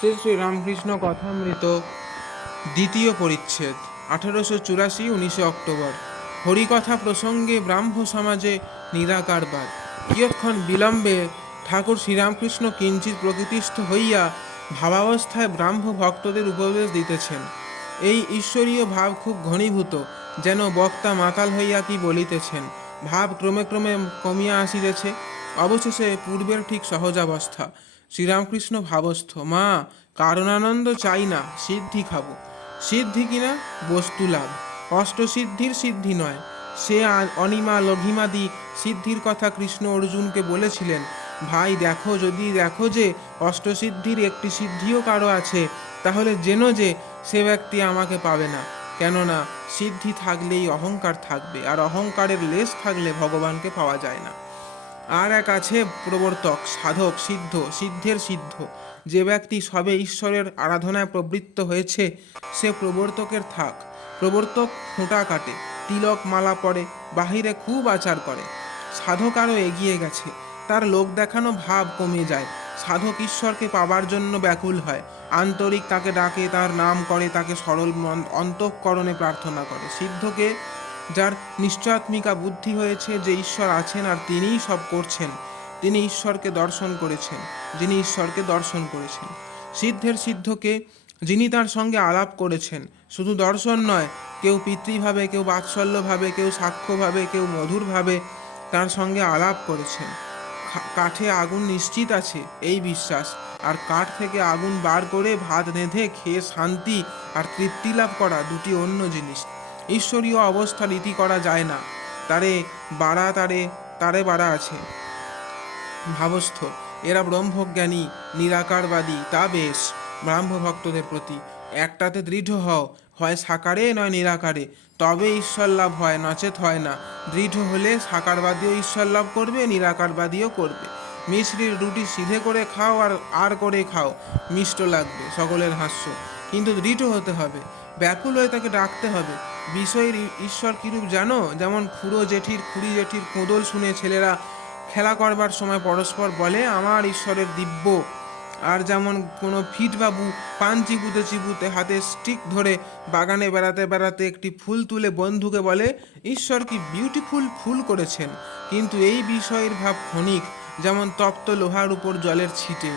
শ্রী শ্রী রামকৃষ্ণ কথামৃত দ্বিতীয় পরিচ্ছেদ 1884 19 অক্টোবর। হরিকথা প্রসঙ্গে ব্রাহ্ম সমাজে নিরাকারবাদ। কিয়ৎক্ষণ বিলম্বে ঠাকুর শ্রীরামকৃষ্ণ কিঞ্চিৎ প্রকৃতিস্থ হইয়া ভাবাবস্থায় ব্রাহ্ম ভক্তদের উপদেশ দিতেছেন। এই ঈশ্বরীয় ভাব খুব ঘনীভূত, যেন বক্তা মাতাল হইয়া কি বলিতেছেন। ভাব ক্রমে ক্রমে কমিয়া আসিতেছে, অবশেষে পূর্বের ঠিক সহজাবস্থা। শ্রীরামকৃষ্ণ ভাবস্থ, মা কারণানন্দ চাই না, সিদ্ধি খাবো। সিদ্ধি কিনা? বস্তু লাভ। অষ্টসিদ্ধির সিদ্ধি নয়, সে অনিমা লঘিমাদি সিদ্ধির কথা কৃষ্ণ অর্জুনকে বলেছিলেন। ভাই দেখো, যদি দেখো যে অষ্টসিদ্ধির একটি সিদ্ধিও কারো আছে, তাহলে জেনো যে সে ব্যক্তি আমাকে পাবে না। কেননা সিদ্ধি থাকলেই অহংকার থাকবে, আর অহংকারের লেশ থাকলে ভগবানকে পাওয়া যায় না। আর এক আছে প্রবর্তক, সাধক, সিদ্ধ, সিদ্ধের সিদ্ধ। যে ব্যক্তি সবে ঈশ্বরের আরাধনায় প্রবৃত্ত হয়েছে, সে প্রবর্তকের থাক। প্রবর্তক ফোঁটা কাটে, তিলক মালা পরে, বাহিরে খুব আচার করে। সাধক আরও এগিয়ে গেছে, তার লোক দেখানো ভাব কমে যায়। সাধক ঈশ্বরকে পাবার জন্য ব্যাকুল হয়, আন্তরিক তাকে ডাকে, তার নাম করে, তাকে সরল অন্তঃকরণে প্রার্থনা করে। সিদ্ধকে, যার নিশ্চয়াত্মিকা বুদ্ধি হয়েছে যে ঈশ্বর আছেন আর তিনিই সব করছেন, তিনি ঈশ্বরকে দর্শন করেছেন, যিনি ঈশ্বরকে দর্শন করেছেন। সিদ্ধের সিদ্ধকে, যিনি তার সঙ্গে আলাপ করেছেন, শুধু দর্শন নয়, কেউ পিতৃভাবে, কেউ বাৎসল্যভাবে, কেউ সাক্ষ্যভাবে, কেউ মধুরভাবে তার সঙ্গে আলাপ করেছেন। কাঠে আগুন নিশ্চিত আছে এই বিশ্বাস, আর কাঠ থেকে আগুন বার করে ভাত রেঁধে খেয়ে শান্তি আর তৃপ্তি লাভ করা দুটি অন্য জিনিস। ঈশ্বরীয় অবস্থা রীতি করা যায় না, তারে বাড়া তারে বাড়া আছে। ভাবস্থ, এরা ব্রহ্মজ্ঞানী, নিরাকারবাদী, তা বেশ। ব্রাহ্ম ভক্তদের প্রতি একটাতে দৃঢ় হও, হয় সাকারে নয় নিরাকারে, তবে ঈশ্বর লাভ হয়, নচেত হয় না। দৃঢ় হলে সাকারবাদীও ঈশ্বর লাভ করবে, নিরাকারবাদীও করবে। মিশ্রির রুটি সিধে করে খাও আর করে খাও, মিষ্ট লাগবে, সকলের হাস্য। কিন্তু দৃঢ় হতে হবে, ব্যাকুল হয়ে তাকে ডাকতে হবে। বিষয়ের ঈশ্বর কিরূপ জানো? যেমন খুড়ো জেঠির কোঁদল শুনে ছেলেরা খেলা করবার সময় পরস্পর বলে, আমার ঈশ্বরের দিব্য। আর যেমন কোনো ফিটবাবু পান চিবুতে হাতে স্টিক ধরে বাগানে বেড়াতে বেড়াতে একটি ফুল তুলে বন্ধুকে বলে, ঈশ্বর কি বিউটিফুল ফুল করেছেন। কিন্তু এই বিষয়ের ভাব ক্ষণিক, যেমন তপ্ত লোহার উপর জলের ছিটে।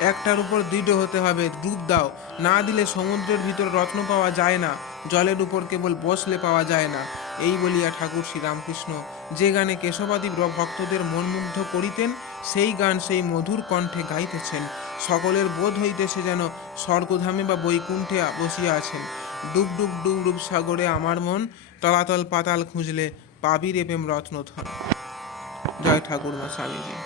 একটার উপর দৃঢ় হতে হবে, ডুব দাও, না দিলে সমুদ্রের ভিতর রত্ন পাওয়া যায় না, জলের উপর কেবল বসলে পাওয়া যায় না। এই বলিয়া ঠাকুর শ্রীরামকৃষ্ণ যে গানে কেশবাদী ভক্তদের মনমুগ্ধ করিতেন, সেই গান সেই মধুর কণ্ঠে গাইতেছেন। সকলের বোধ হইতেছে যেন স্বর্গধামে বা বৈকুণ্ঠে বসিয়া আছেন। ডুব ডুব ডুব ডুব সাগরে আমার মন, তলাতল পাতাল খুঁজলে পাবি রে প্রেম রত্নধন। জয় ঠাকুরমা স্বামীজি।